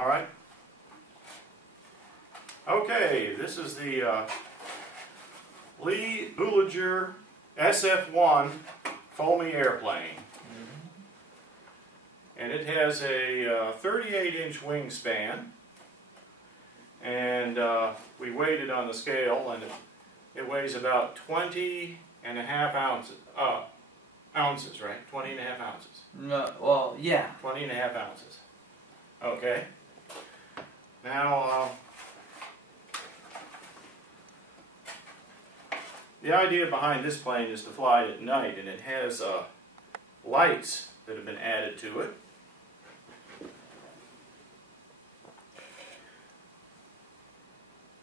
Alright. Okay, this is the Ulinger SF1 foamy airplane. And it has a 38-inch wingspan. And we weighed it on the scale, and it weighs about 20.5 ounces. Ounces, right? 20.5 ounces. No, well, yeah. 20.5 ounces. Okay. Now, the idea behind this plane is to fly at night, and it has lights that have been added to it.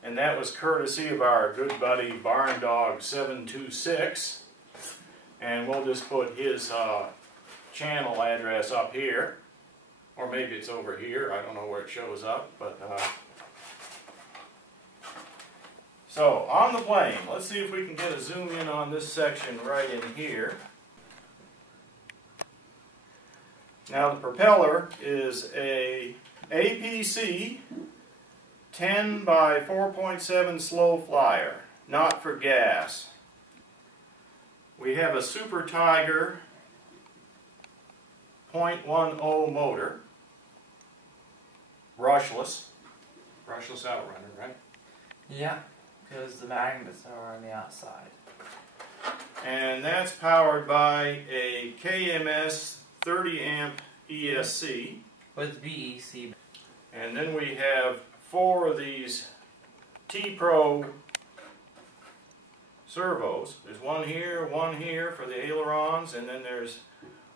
And that was courtesy of our good buddy BarnDog 726. And we'll just put his channel address up here. Or maybe it's over here. I don't know where it shows up. But so, on the plane, let's see if we can get a zoom in on this section right in here. Now the propeller is a APC 10 by 4.7 slow flyer, not for gas. We have a Super Tiger 0.10 motor, brushless outrunner, right? Yeah, because the magnets are on the outside. And that's powered by a KMS 30 amp ESC. With BEC. And then we have 4 of these T-Pro servos. There's one here for the ailerons, and then there's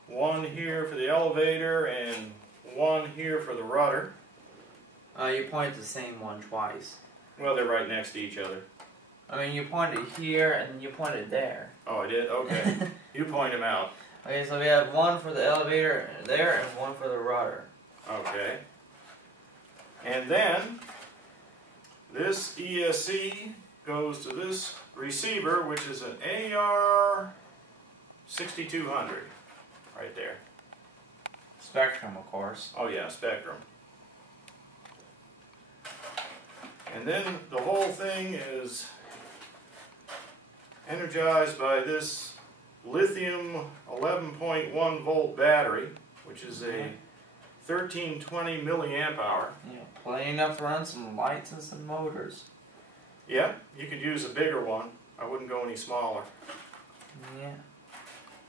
one here for the elevator, and one here for the rudder. You pointed the same one twice. Well, they're right next to each other. I mean, you pointed here and you pointed there. Oh, I did? Okay. You point them out. Okay, so we have one for the elevator there and one for the rudder. Okay. And then this ESC goes to this receiver, which is an AR 6200 right there. Spectrum, of course. Oh yeah, Spectrum. And then the whole thing is energized by this lithium 11.1 volt battery, which is a 1320 milliamp hour. Yeah, plenty enough to run some lights and some motors. Yeah, you could use a bigger one. I wouldn't go any smaller. Yeah.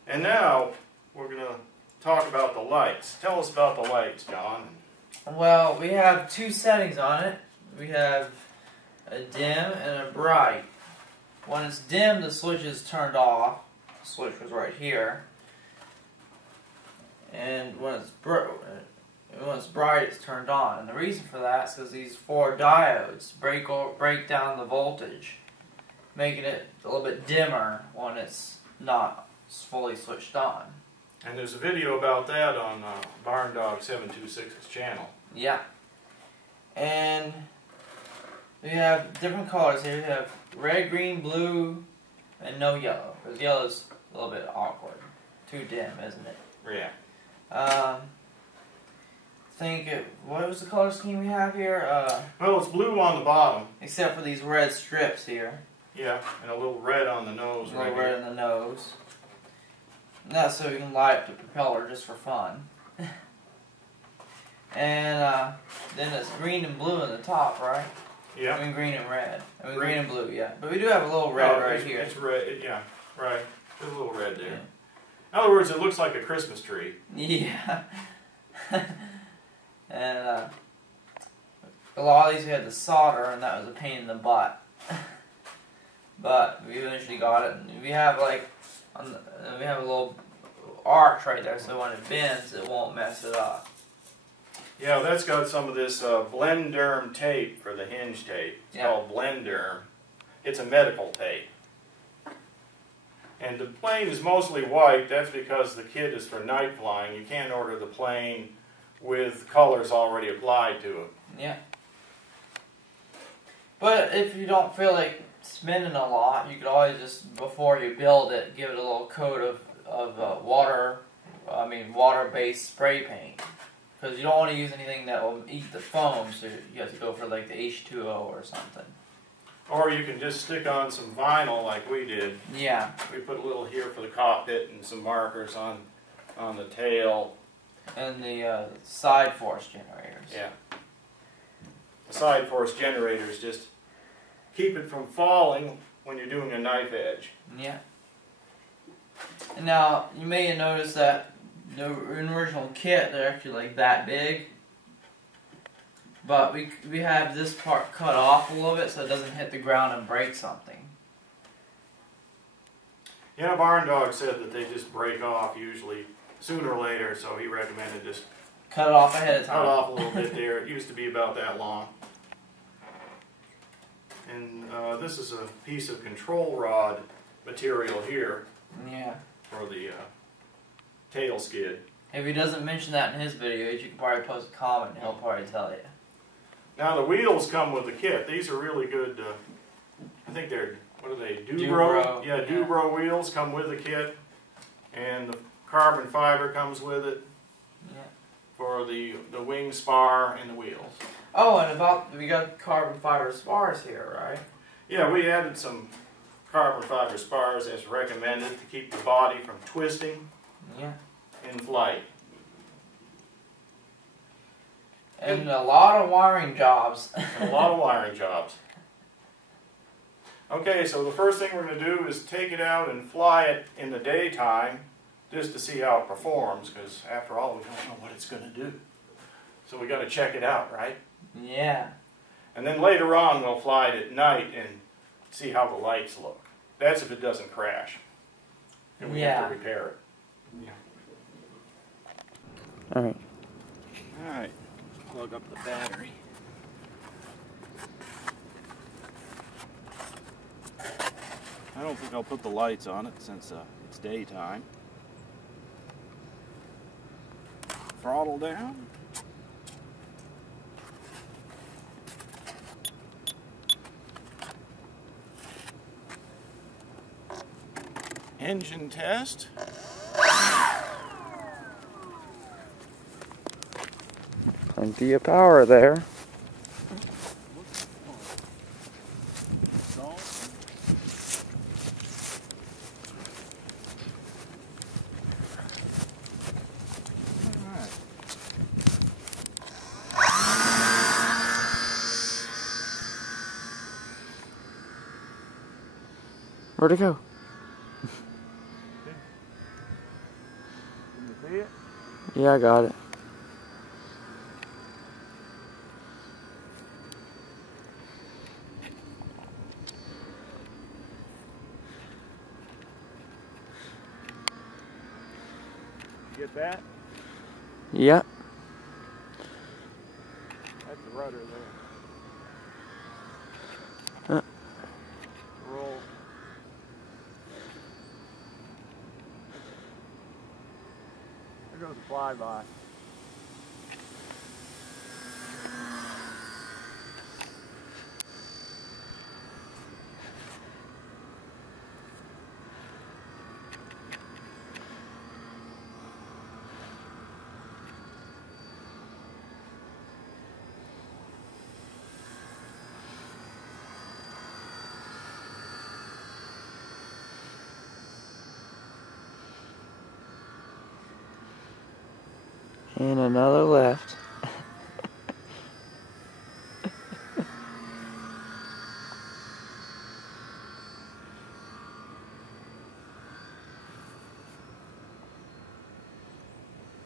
And now we're going to talk about the lights. Tell us about the lights, John. Well, we have 2 settings on it. We have a dim and a bright. When it's dim, the switch is turned off. The switch was right here. And when it's bright, it's turned on. And the reason for that is because these 4 diodes break down the voltage, making it a little bit dimmer when it's not fully switched on. And there's a video about that on BarnDog 726's channel. Yeah. And we have different colors here. We have red, green, blue, and no yellow. Because yellow's a little bit awkward. Too dim, isn't it? Yeah. What was the color scheme we have here? Well, it's blue on the bottom. Except for these red strips here. Yeah, and a little red on the nose. A little red on the nose. And that's so we can light up the propeller just for fun. And then it's green and blue on the top, right? Yeah. I mean green and red. I mean green and blue, yeah. But we do have a little red right here. It's red, yeah, right. There's a little red there. Yeah. In other words, it looks like a Christmas tree. Yeah. And a lot of these we had to solder, and that was a pain in the butt. But we eventually got it, and we have we have a little arch right there, so when it bends, it won't mess it up. Yeah, that's got some of this BlenDerm tape for the hinge tape. It's called BlenDerm. It's a medical tape. And the plane is mostly white. That's because the kit is for night flying. You can't order the plane with colors already applied to it. Yeah. But if you don't feel like spinning a lot, you could always just, before you build it, give it a little coat of water-based spray paint. because you don't want to use anything that will eat the foam, so you have to go for like the H2O or something. Or you can just stick on some vinyl like we did. Yeah. We put a little here for the cockpit and some markers on the tail. And the side force generators. Yeah. The side force generators just keep it from falling when you're doing a knife edge. Yeah. And now, you may have noticed that the original kit, they're actually like that big. But we have this part cut off a little bit so it doesn't hit the ground and break something. Yeah, BarnDog said that they just break off usually sooner or later, so he recommended just cut it off ahead of time. Cut off a little bit there. It used to be about that long. And this is a piece of control rod material here. Yeah. For the tail skid. If he doesn't mention that in his videos, you can probably post a comment and he'll probably tell you. Now the wheels come with the kit. These are really good. I think they're, what are they? Dubro. Yeah, Dubro wheels come with the kit, and the carbon fiber comes with it. Yeah. For the wing spar and the wheels. Oh, and we got carbon fiber spars here, right? Yeah, we added some carbon fiber spars as recommended to keep the body from twisting. Yeah. In flight. And a lot of wiring jobs. And a lot of wiring jobs. Okay, so the first thing we're going to do is take it out and fly it in the daytime just to see how it performs, because after all, we don't know what it's going to do. So we got to check it out, right? Yeah. And then later on, we'll fly it at night and see how the lights look. That's if it doesn't crash. And we have to repair it. Yeah. All right. All right. Plug up the battery. I don't think I'll put the lights on it since it's daytime. Throttle down. Engine test. Plenty of power there. Where'd it go? Can you see it? Yeah, I got it. You get that? Yeah. That's the rudder there. Roll. There goes the flyby. And another left.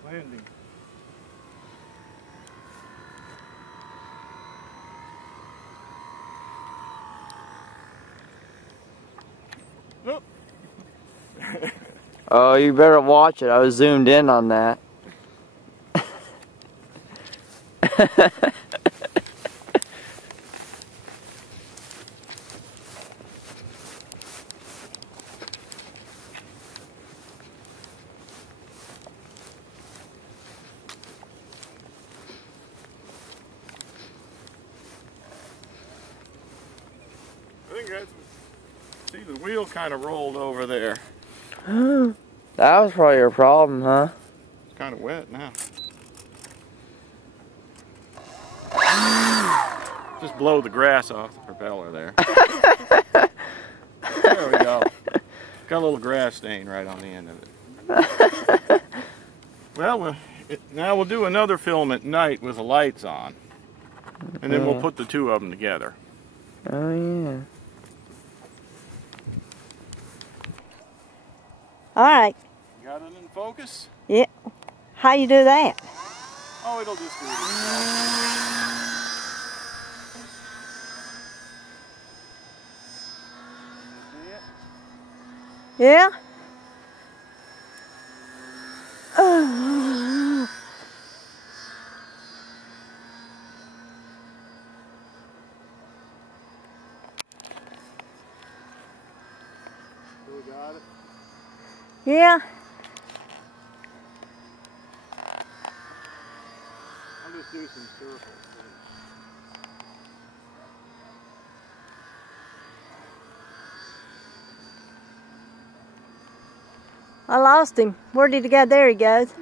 Landing. Nope. Oh, you better watch it. I was zoomed in on that. I think that's, see, the wheel kind of rolled over there. That was probably your problem, huh? It's kind of wet now. Just blow the grass off the propeller there. There we go. Got a little grass stain right on the end of it. Well, now we'll do another film at night with the lights on. And then we'll put the two of them together. Oh, yeah. All right. Got it in focus? Yeah. How you do that? Oh, it'll just do it itself. Yeah? We got it. Yeah. I'll just do some circles. I lost him. Where did he go? There he goes. Do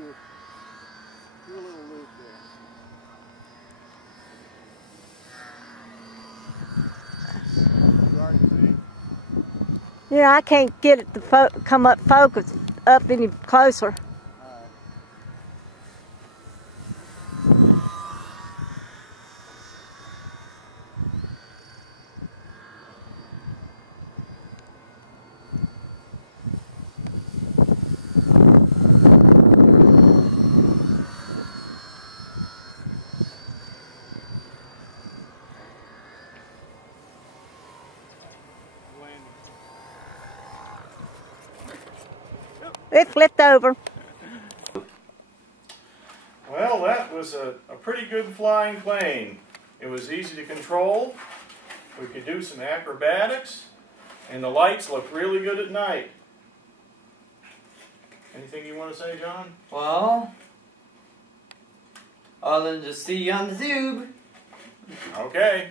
a little loop there. Hard to see? Yeah, I can't get it to come up focus up any closer. It flipped over. Well, that was a pretty good flying plane. It was easy to control. We could do some acrobatics. And the lights look really good at night. Anything you want to say, John? Well, other than just see you on the tube. Okay.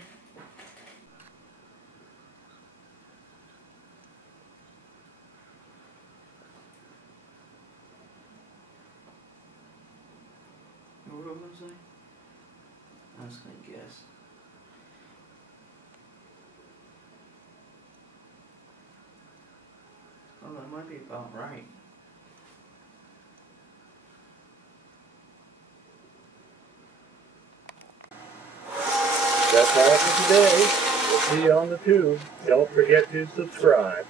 What was I going to say? I was going to guess. Oh, that might be about right. That's all for today. We'll see you on the tube. Don't forget to subscribe.